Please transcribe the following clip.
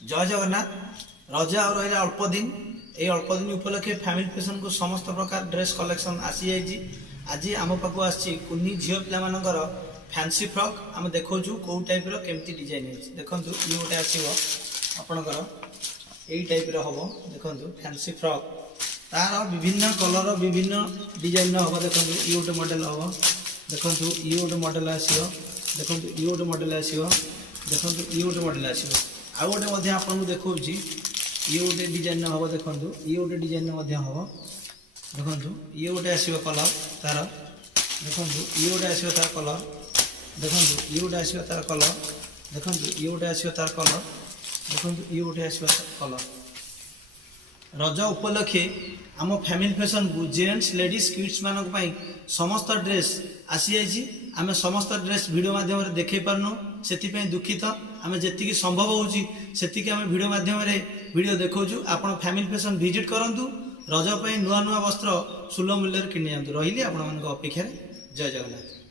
जय जगन्नाथ रज आ रहा अल्प दिन ये अल्प दिन उपलक्षे फैमिली फैशन को समस्त प्रकार ड्रेस कलेक्शन आसी जाइए। आज आम पाक आनी झील पाकर फैंसी फ्रॉक आम देखो कौ टाइप केमती डिजाइन देखो ये गोटे आपणकर यही टाइप हम देखो फैंसी फ्रॉक तार विभिन्न कलर विभिन्न डिजाइन हम देखो ये गोटे मॉडल हम देखो ये गोटे मॉडल आसो देखो ये गोटे मॉडल आसो देखो ये गोटे मॉडल आसो आउ गोटे आपको देखा ये गोटे डिजाइन हम देखो ये गोटे डिजाइन हम देखो ये गोटे आसो कलर तार देखो ये गोटे आसो तार कलर देखो ये गोटे आसो तार कलर देखो ये गोटे आसो तार कलर देखो ये गोटे आसो कलर रज उपलक्षे आम फैमिली फैशन को जेंट्स लेडीज किड्स मानक पई समस्त ड्रेस आसी जाइए। आम समस्त ड्रेस वीडियो माध्यम देखे पारनु से दुखित आम जी संभव होती आम वीडियो माध्यम वीडियो देखा आप फैमिली फैशन विजिट करूँ रज नुआ नुआ वस्त्र सुलभ मूल्य किणी जातु रही आपण अपेक्षा जय जगन्नाथ।